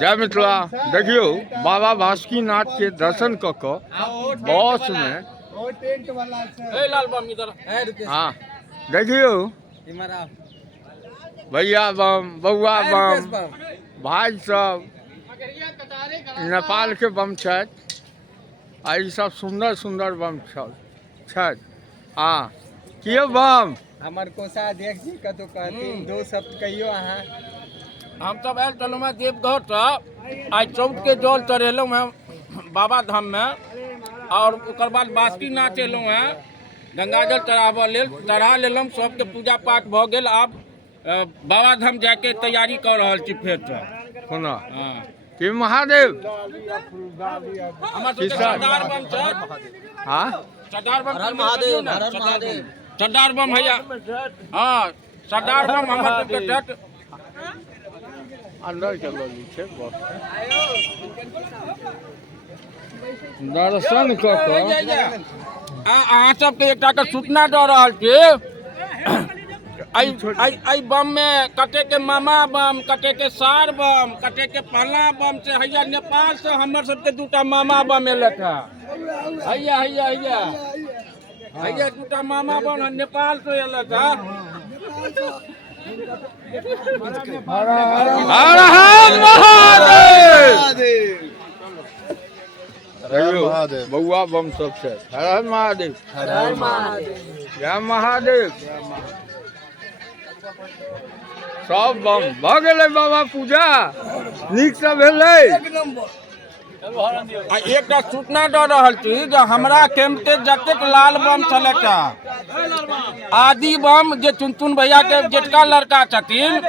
जय मिथिला। देखियो बाबा बासुकीनाथ के दर्शन क बस में हाँ देखियो भैया बम बउआ बम भाई सब नेपाल के बम छथि आ ई सब सुंदर सुंदर बम छथि। हाँ कियो बम हमर कोषाध्यक्ष जी कतौ कहथिन दो शब्द कहियो अहाँ। हम सब आयल छलहुँ हेँ देवघर से आइ चौथ के जल चढ़ेलहुँ हेँ बाबा धाम में और ओकर बाद बासुकीनाथ एलहुँ हेँ गंगाजल चढ़ाबऽ लेल चढ़ा लेलहुँ। सबके पूजा पाठ भऽ गेल। आब बाबा धाम जाके तैयारी कर रहल छी फेर से। सुना कि महादेव हमर सबके सरदार बम छथि। हाँ सरदार बम सरदार बम भैया। हाँ सरदार बम हमर सबके छथि। अंदर चलो नीचे दर्शन अहाँ सबके एकटा के सूचना दऽ रहल छी। आई बम में कते के मामा बम, कते के सार बम, कते के पहला बम से हैया नेपाल से हमर सबके दूटा मामा बम एलथ है। हैया हैया हैया हैया दूटा मामा बम नेपाल से एलथ है। हर हर महादेव। बउआ बम सब छै। हर हर महादेव। हर हर महादेव। जय महादेव। सब बम भऽ गेलै बाबा पूजा नीक से भेलै। आ एकटा सूचना दऽ रहल छी जे हमरा कैंप के जतेक लाल बम छलैक आदि बम जे चुनचुन भैया के जेठका लड़का छथिन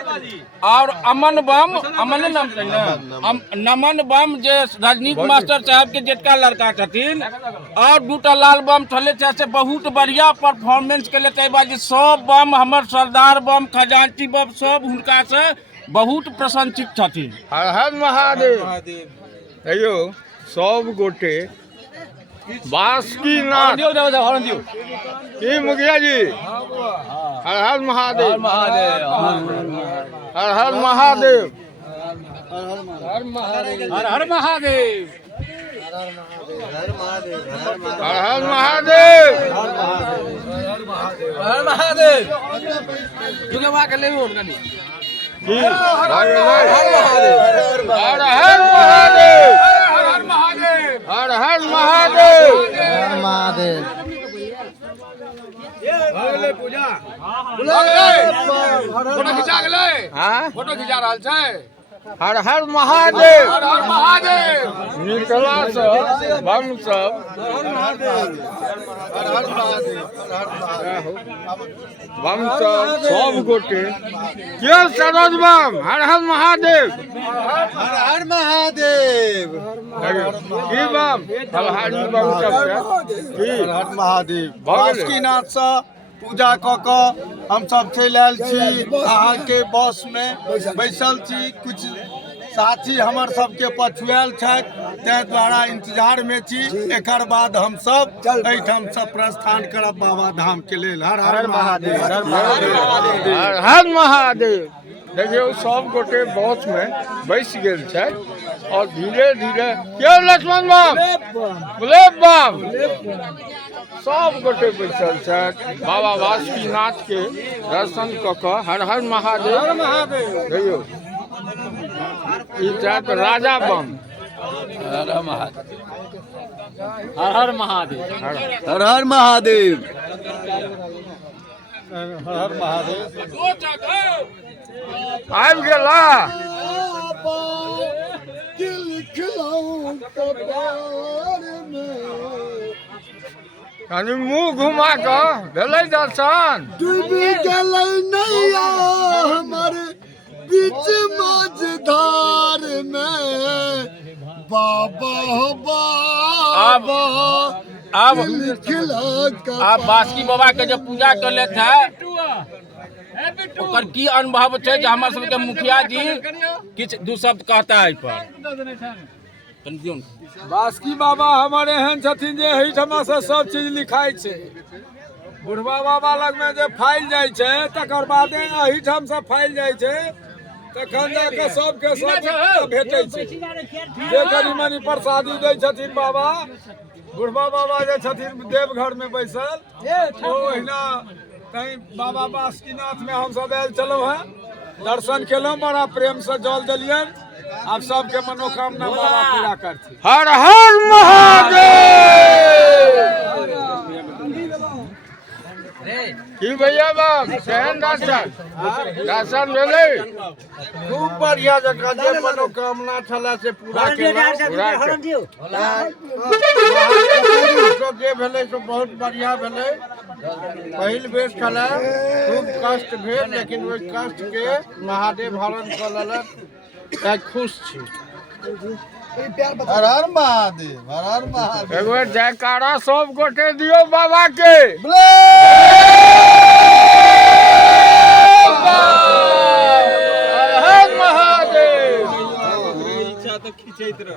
और अमन बम अमन नाम छै ने नमन बम जे रजनीश मास्टर साहब के जेठका लड़का छथिन और दूटा लाल बम छले से बहुत बढ़िया परफॉर्मेंस केले। ताहि बाद सब बम हमर सरदार बम खजांची बम सब हुनका से बहुत प्रशंसित छथिन। हर हर महादेव। अयो सब गोटे बासुकीनाथ की मुखिया जी हर हर महादेव। हर हर महादेव। हर हर महादेव। हर हर महादेव। हर महादेव। जुगवा के लेबो उनका नहीं। हर हर महादेव। हर हर महादेव। हर महादेव। पूजा फोटो खिंचा गेलै। हाँ फोटो खिंचा रहल छै। हर हर महादेव। हर हर महादेव। निकला सब बम सब बम सब गोटे क्यों सरोज बम हर हर महादेव। हर हर महादेव। की बम फलहारी बम सब की हर हर महादेव। भऽ गेलै। बासुकीनाथ से पूजा कऽ कऽ हमसब चलि आयल छी अहाँके बस में बैसल छी। कुछ साथी हमर सबके पछुआल छथि ताहि द्वारा इंतजार में छी। एकर बाद हमसब एहिठाम से प्रस्थान करब बाबा धाम के लेल। हर हर महादेव। हर हर महादेव। हर हर महादेव। देखियो सब गोटे बस में बैस गेल छथि और धीरे धीरे क्यों लक्ष्मण बम गुलेब बम सब गोटे बैसल छथि बाबा बासुकीनाथ के दर्शन कऽ हर हर महादेव। देखियो ई छथि राजा बम। हर हर महादेव। हर हर महादेव। हर हर महादेव। हर हर महादेव। आबि गेला कनी मुँह घुमा कऽ भेलै दर्शन। डूबी गेलै नैया हमर बीच मझधार में बाबा बाबा। अब बासुकी बाबा के जब पूजा कर लेते हैं ओकर की अनुभव छै जे हमर सबके मुखिया जी किछ दू शब्द कहता है पर। बासुकी बाबा हमारे एहन छथिन जे एहिठमा से सब चीज लिखाई छै। बुढ़वा बाबा लग में जे फाइल जाय छै तकर बादे एहिठाम से फाइल जाय छै तखन जाके सबके सब भेटै छै जे कनी मनी प्रसादी दै छथिन बाबा बुढ़बा बाबा जे छथिन देवघर में बैसल ओहिना कहीं बाबा बासुकीनाथ में हम सब आयल छलहुँ हैं दर्शन केलहुँ बड़ा प्रेम से जल देलियन आप सबके मनोकामना बाबा पूरा करथिन। हर हर महादेव। की भैया बाप केहन दर्शन भेलै? खूब बढ़िया जगह जे मनोकामना छला से पूरा केलहुँ। जे भेलै से बहुत बढ़िया भेलै। पहिल बेर छला खूब कष्ट भेल लेकिन ओहि कष्ट के महादेव हरण कऽ लेलक। तै खुश छी। हर हर महादेव, हर हर महादेव। एक बेर जयकारा सब गोटे दियो बाबा के। हर हर महादेव। इच्छा तो खींचैत रह।